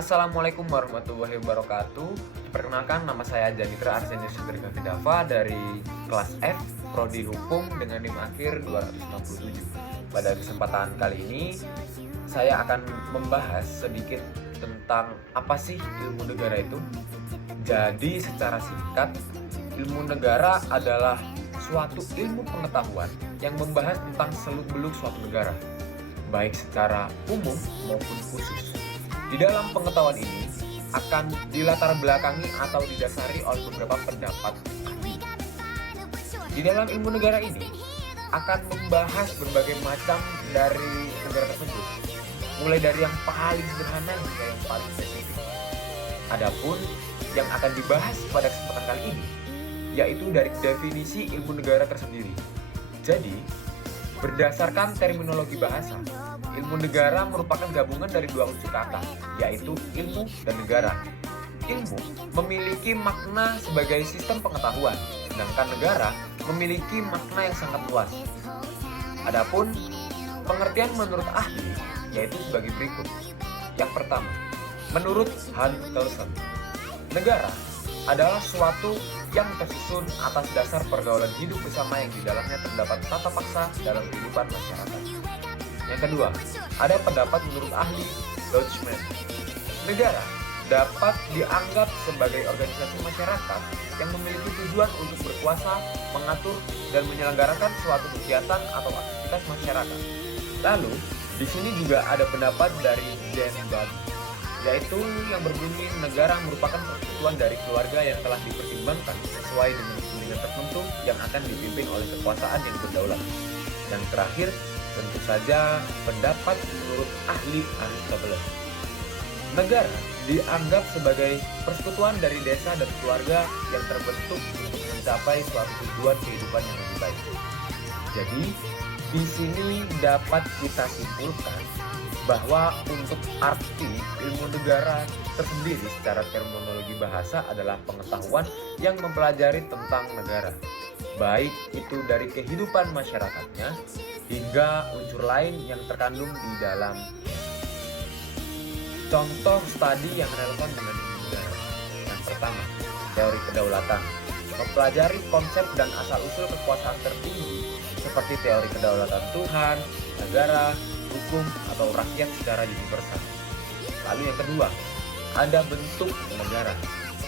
Assalamualaikum warahmatullahi wabarakatuh. Perkenalkan, nama saya Janitra Arsenius Sudrika dari kelas F, Prodi Hukum dengan NIM akhir 267. Pada kesempatan kali ini, saya akan membahas sedikit tentang apa sih ilmu negara itu. Jadi secara singkat, ilmu negara adalah suatu ilmu pengetahuan yang membahas tentang seluk-beluk suatu negara, baik secara umum maupun khusus. Di dalam pengetahuan ini akan dilatar belakangi atau didasari oleh beberapa pendapat ahli. Di dalam ilmu negara ini akan membahas berbagai macam dari negara tersebut, mulai dari yang paling sederhana hingga yang paling spesifik. Adapun yang akan dibahas pada kesempatan kali ini yaitu dari definisi ilmu negara tersendiri. Jadi, berdasarkan terminologi bahasa, ilmu negara merupakan gabungan dari dua unsur kata, yaitu ilmu dan negara. Ilmu memiliki makna sebagai sistem pengetahuan, sedangkan negara memiliki makna yang sangat luas. Adapun pengertian menurut ahli yaitu sebagai berikut. Yang pertama, menurut Hans Kelsen, negara adalah suatu yang tersusun atas dasar pergaulan hidup bersama yang di dalamnya terdapat tata paksa dalam kehidupan masyarakat. Yang kedua, ada pendapat menurut ahli Deutschmann. Negara dapat dianggap sebagai organisasi masyarakat yang memiliki tujuan untuk berkuasa, mengatur, dan menyelenggarakan suatu kegiatan atau aktivitas masyarakat. Lalu, di sini juga ada pendapat dari Jan Bab, yaitu yang berbunyi negara merupakan persekutuan dari keluarga yang telah dipertimbangkan sesuai dengan kepentingan tertentu yang akan dipimpin oleh kekuasaan yang berdaulat. Yang terakhir, tentu saja pendapat menurut ahli Aristoteles. Negara dianggap sebagai persekutuan dari desa dan keluarga yang terbentuk untuk mencapai suatu tujuan kehidupan yang lebih baik. Jadi, di sini dapat kita simpulkan bahwa untuk arti ilmu negara tersendiri secara terminologi bahasa adalah pengetahuan yang mempelajari tentang negara, baik itu dari kehidupan masyarakatnya hingga unsur lain yang terkandung di dalam. Contoh studi yang relevan dengan ilmu negara. Yang pertama, teori kedaulatan, mempelajari konsep dan asal-usul kekuasaan tertinggi seperti teori kedaulatan Tuhan, negara, hukum, atau rakyat secara universal. Lalu yang kedua, ada bentuk negara.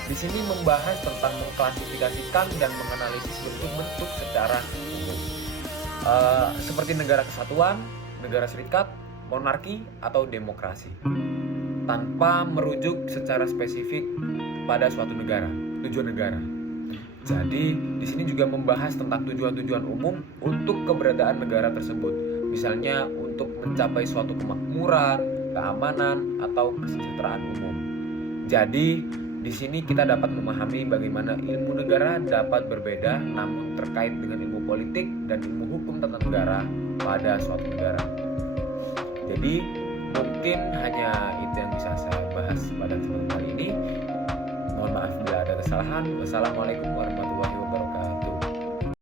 Di sini membahas tentang mengklasifikasikan dan menganalisis bentuk-bentuk secara umum, seperti negara kesatuan, negara serikat, monarki, atau demokrasi, tanpa merujuk secara spesifik pada suatu negara, tujuan negara. Jadi, di sini juga membahas tentang tujuan-tujuan umum untuk keberadaan negara tersebut, misalnya untuk mencapai suatu kemakmuran, keamanan, atau kesejahteraan umum. Jadi, di sini kita dapat memahami bagaimana ilmu negara dapat berbeda namun terkait dengan ilmu politik dan ilmu hukum tata negara pada suatu negara. Jadi, mungkin hanya itu yang bisa saya bahas pada kesempatan kali ini. Mohon maaf bila ada kesalahan. Wassalamualaikum warahmatullahi wabarakatuh.